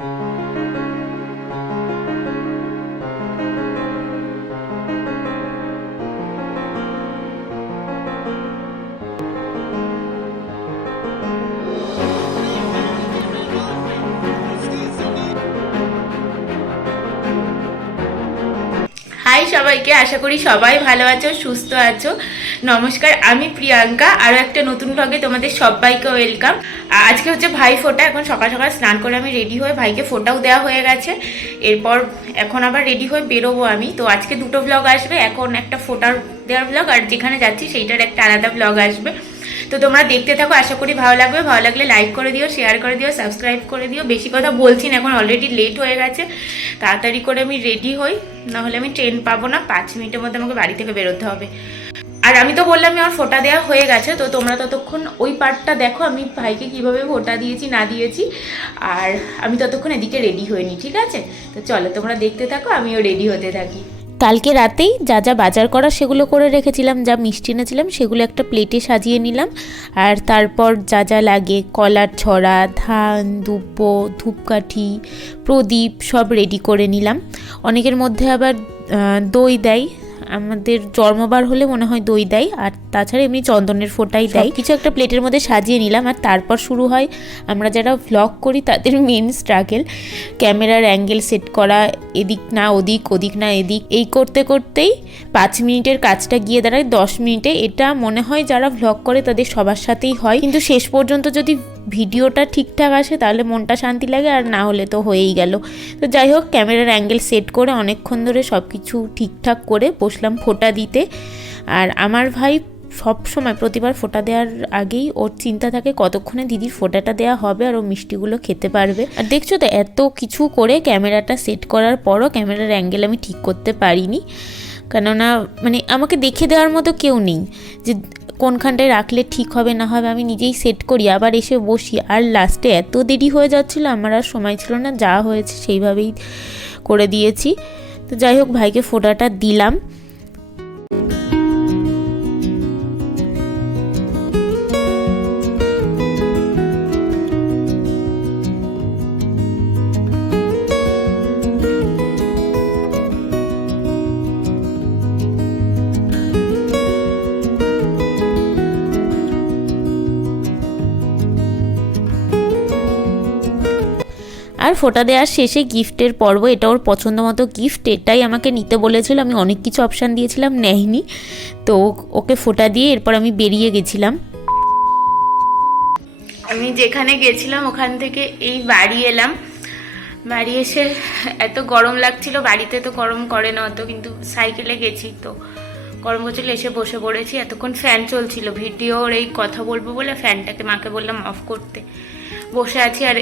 High সবাইকে, আশা করি সবাই ভালো আছো, সুস্থ আছো। নমস্কার, আমি প্রিয়াঙ্কা আরও একটা নতুন ব্লগে তোমাদের সবাইকে ওয়েলকাম আজকে হচ্ছে ভাই ফোটা এখন সকাল সকাল স্নান করে আমি রেডি হয়ে ভাইকে ফোটাও দেওয়া হয়ে গেছে। এরপর এখন আবার রেডি হয়ে বেরোবো আমি। তো আজকে দুটো ব্লগ আসবে, এখন একটা ফোটার দেওয়ার ব্লগ আর যেখানে যাচ্ছি সেইটার একটা আলাদা ব্লগ আসবে। তো তোমরা দেখতে থাকো, আশা করি ভালো লাগবে। ভালো লাগলে লাইক করে দিও শেয়ার করে দিও সাবস্ক্রাইব করে দিও। বেশি কথা বলছি না, এখন অলরেডি লেট হয়ে গেছে। তাড়াতাড়ি করে আমি রেডি হই, নাহলে আমি ট্রেন পাবো না। পাঁচ মিনিটের মধ্যে আমাকে বাড়ি থেকে বেরোতে হবে। আর আমি তো বললাম আমার ফোটা দেওয়া হয়ে গেছে, তো তোমরা ততক্ষণ ওই পার্টটা দেখো, আমি ভাইকে কীভাবে ফোটা দিয়েছি, না দিয়েছি। আর আমি ততক্ষণ এদিকে রেডি হইনি, ঠিক আছে? তো চলো তোমরা দেখতে থাকো, আমিও রেডি হতে থাকি। কালকে রাতেই যা যা বাজার করা সেগুলো করে রেখেছিলাম, যা মিষ্টি এনেছিলাম সেগুলো একটা প্লেটে সাজিয়ে নিলাম। আর তারপর যা যা লাগে, কলার ছড়া, ধান, দুব্ব, ধূপকাঠি, প্রদীপ সব রেডি করে নিলাম। অনেকের মধ্যে আবার দই দেয় আমাদের জন্মবার হলে মনে হয় দই দেয়, আর তাছাড়া এমনি চন্দনের ফোঁটাই দেয়। কিছু একটা প্লেটের মধ্যে সাজিয়ে নিলাম, আর তারপর শুরু হয় আমরা যারা ভ্লগ করি তাদের মেন স্ট্রাগেল ক্যামেরার অ্যাঙ্গেল সেট করা, এদিক না ওদিক ওদিক না এদিক, এই করতে করতেই পাঁচ মিনিটের কাজটা গিয়ে দাঁড়ায়, দশ মিনিটে। এটা মনে হয় যারা ভ্লগ করে তাদের সবার সাথেই হয়। কিন্তু শেষ পর্যন্ত যদি ভিডিওটা ঠিকঠাক আসে তাহলে মনটা শান্তি লাগে, আর না হলে তো হয়েই গেল। তো যাই হোক, ক্যামেরার অ্যাঙ্গেল সেট করে অনেকক্ষণ ধরে সব কিছু ঠিকঠাক করে বসলাম ফোটা দিতে। আর আমার ভাই সব সময় প্রতিবার ফোঁটা দেওয়ার আগেই ওর চিন্তা থাকে কতক্ষণে দিদির ফোঁটাটা দেওয়া হবে আর ও মিষ্টিগুলো খেতে পারবে। আর দেখছ তো এত কিছু করে ক্যামেরাটা সেট করার পরও ক্যামেরার অ্যাঙ্গেল আমি ঠিক করতে পারিনি। কেননা মানে আমাকে দেখে দেওয়ার মতো কেউ নেই। যে কোনখানটায় রাখলে ঠিক হবে না হবে আমি নিজেই সেট করি, আবার এসে বসি। আর লাস্টে এত দেরি হয়ে যাচ্ছিল, আমার আর সময় ছিল না, যা হয়েছে সেইভাবেই করে দিয়েছি। তো যাই হোক, ভাইকে ফোটাটা দিলাম। ফোটা দেওয়ার শেষে গিফটের পর্ব, এটা ওর পছন্দ মতো গিফট, এটাই আমাকে নিতে বলেছিল। আমি অনেক কিছু অপশান দিয়েছিলাম, নেয়নি। তো ওকে ফোটা দিয়ে এরপর আমি বেরিয়ে গেছিলাম। আমি যেখানে গেছিলাম, ওখান থেকে এই বাড়ি এলাম। বাড়ি এসে এত গরম লাগছিল, বাড়িতে তো গরম করে না অত, কিন্তু সাইকেলে গেছি তো। গরম করছিল, এসে বসে পড়েছি। এতক্ষণ ফ্যান চলছিল, ভিডিওর এই কথা বলব বলে ফ্যানটাকে মাকে বললাম অফ করতে। বসে আছি আর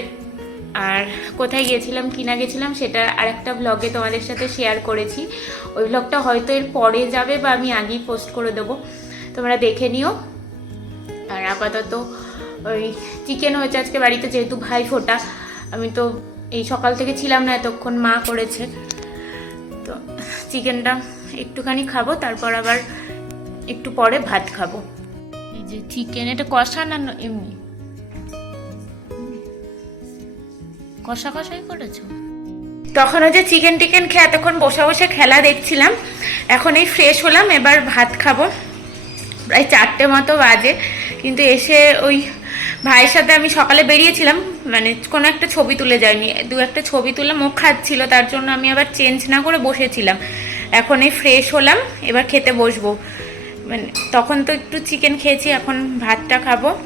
আর কোথায় গেছিলাম কিনা গেছিলাম সেটা আরেকটা ব্লগে তোমাদের সাথে শেয়ার করেছি। ওই ব্লগটা হয়তো এর পরে যাবে বা আমি আগেই পোস্ট করে দেবো। তোমরা দেখে নিও। আর আপাতত ওই চিকেন হয়েছে আজকে বাড়িতে, যেহেতু ভাই ফোটা, আমি তো এই সকাল থেকে ছিলাম না, এতক্ষণ মা করেছে। তো চিকেনটা একটুখানি খাব, তারপর আবার একটু পরে ভাত খাব। এই যে চিকেন এটা কষা না এমনি? কষা কষাই করেছ? তখন ওই যে চিকেন টিকেন খেয়ে এতক্ষণ বসে বসে খেলা দেখছিলাম। এখন এই ফ্রেশ হলাম এবার ভাত খাব। প্রায় চারটে মতো বাজে। কিন্তু এসে ওই ভাইয়ের সাথে আমি সকালে বেরিয়েছিলাম মানে কোনো একটা ছবি তুলে যাইনি। দু একটা ছবি তুলে মুখ খাচ্ছিল তার জন্য আমি আবার চেঞ্জ না করে বসেছিলাম। এখন এই ফ্রেশ হলাম এবার খেতে বসবো। মানে তখন তো একটু চিকেন খেয়েছি এখন ভাতটা খাব।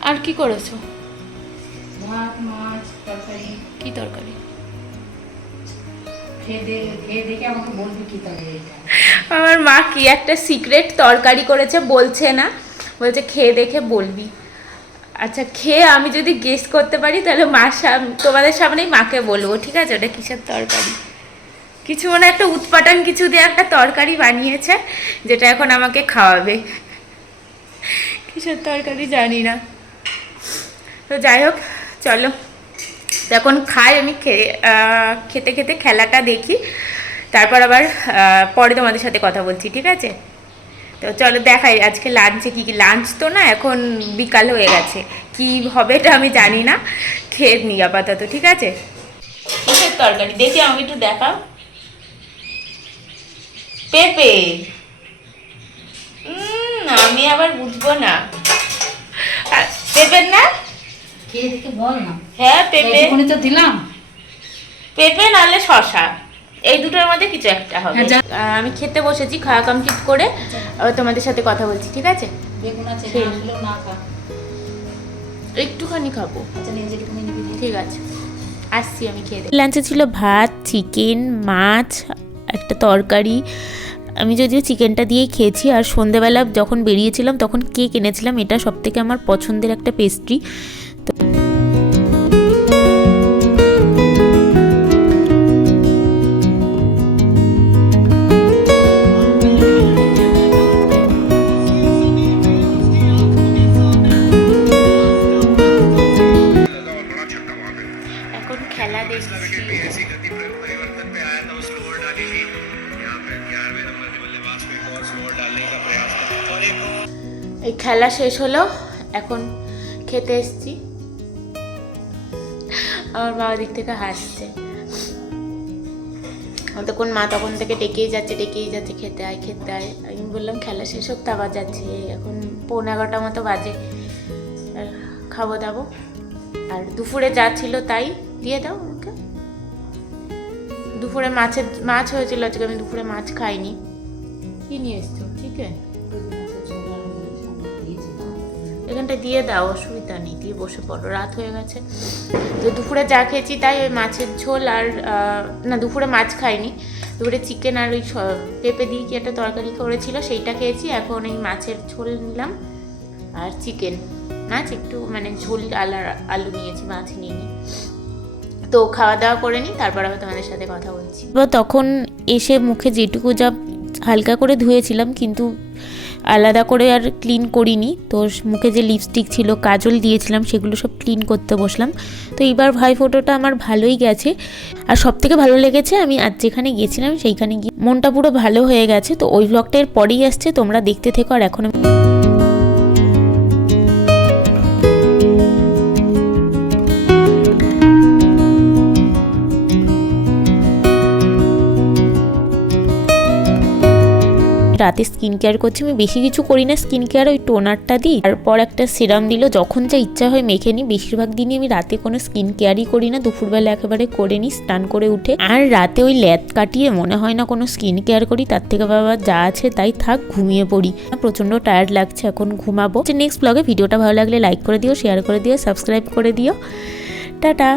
আর কি করেছ? ভাত তরকারি? কি তরকারি? আমার মা কি একটা সিক্রেট তরকারি করেছে বলছে না? বলছে খেয়ে দেখে বলবি। আচ্ছা খেয়ে আমি যদি গেস করতে পারি তাহলে মার তোমাদের সামনেই মাকে বলব ঠিক আছে? ওটা কিসের তরকারি? কিছু মনে একটা উৎপাটন কিছু দিয়ে একটা তরকারি বানিয়েছে যেটা এখন আমাকে খাওয়াবে। কিসের তরকারি জানি না। তো যাই হোক চলো। তো এখন খাই আমি খেতে খেতে খেলাটা দেখি। তারপর আবার পরে তোমাদের সাথে কথা বলছি ঠিক আছে? তো চলো দেখাই আজকে লাঞ্চে কী কী লাঞ্চ তো না এখন বিকাল হয়ে গেছে। কি হবে এটা আমি জানি না। খেয়ে নি আপাতত ঠিক আছে? কিসের তরকারি? দেখি আমি একটু দেখাও। পেঁপে। উম, আমি আবার বুঝব না। পেঁপের না? খেয়ে দেখে বল না। হ্যাঁ পেঁপে। তো দিলাম। পেঁপে নাহলে শশা এই দুটোর মধ্যে কিছু একটা হবে। হ্যাঁ, আমি খেতে বসেছি খাওয়া কমপ্লিট করে আবার তোমাদের সাথে কথা বলছি ঠিক আছে? বেগুন আছে খেয়ে না। না খা। একটুখানি খাব। আচ্ছা। ঠিক আছে। আসছি আমি খেয়ে লাঞ্চে ছিল ভাত চিকেন মাছ একটা তরকারি। আমি যদিও চিকেনটা দিয়েই খেয়েছি আর সন্ধেবেলা যখন বেরিয়েছিলাম তখন কেক এনেছিলাম এটা সবথেকে আমার পছন্দের একটা পেস্ট্রি এখন খেলা দেখছি? এই খেলা শেষ হলো এখন খেতে এসছি। আমার মা দিক থেকে হাসছে। তখন মা তখন থেকে ডেকেই যাচ্ছে ডেকেই যাচ্ছে খেতে আয় খেতে আয়। আমি বললাম খেলা শেষ হোক তারপর যাচ্ছে। এখন পৌনে এগারোটা মতো বাজে। খাব দাবো। আর দুপুরে যা ছিল তাই। দিয়ে দাও ওকে দুপুরে মাছের মাছ হয়েছিল আজকে আমি দুপুরে মাছ খাইনি। কি নিয়ে এসছো? চিকেন এখানটা দিয়ে দাও অসুবিধা নেই দিয়ে বসে পড়ো। রাত হয়ে গেছে। তো দুপুরে যা খেয়েছি তাই ওই মাছের ঝোল আর না দুপুরে মাছ খাইনি। দুপুরে চিকেন আর ওই পেঁপে দিয়ে কি একটা তরকারি করেছিল সেইটা খেয়েছি। এখন এই মাছের ঝোল নিলাম। আর চিকেন মাছ একটু মানে ঝোল আলার আলু নিয়েছি মাছ নিইনি। তো খাওয়া দাওয়া করে নিই, তারপর আবার তোমাদের সাথে কথা বলছি। এবার তখন এসে মুখে যেটুকু যা হালকা করে ধুয়েছিলাম, কিন্তু আলাদা করে আর ক্লিন করিনি। তো মুখে যে লিপস্টিক ছিল, কাজল দিয়েছিলাম, সেগুলো সব ক্লিন করতে বসলাম। তো এইবার ভাই ফটোটা আমার ভালোই গেছে। আর সব থেকে ভালো লেগেছে, আমি আজ যেখানে গেছিলাম সেইখানে গিয়ে মনটা পুরো ভালো হয়ে গেছে। তো ওই ব্লগটা এর পরেই আসছে, তোমরা দেখতে থেকো, আর এখন রাতে স্কিন কেয়ার করছি, আমি বেশি কিছু করি না স্কিন কেয়ার ওই টোনারটা দিই, তারপর একটা সিরাম দিল, যখন যা ইচ্ছা হয় মেখে নিই, বেশিরভাগ দিনই আমি রাতে কোনো স্কিন কেয়ারই করি না, দুপুরবেলা একেবারে করে নিই, স্নান করে উঠে, আর রাতে ওই ল্যাদ কাটিয়ে মনে হয় না কোনো স্কিন কেয়ার করি, তার থেকে বাবা যা আছে তাই থাক, ঘুমিয়ে পড়ি। প্রচণ্ড টায়ার্ড লাগছে, এখন ঘুমাবো। নেক্সট ব্লগে ভিডিওটা ভালো লাগলে লাইক করে দিও শেয়ার করে দিও সাবস্ক্রাইব করে দিও। টাটা!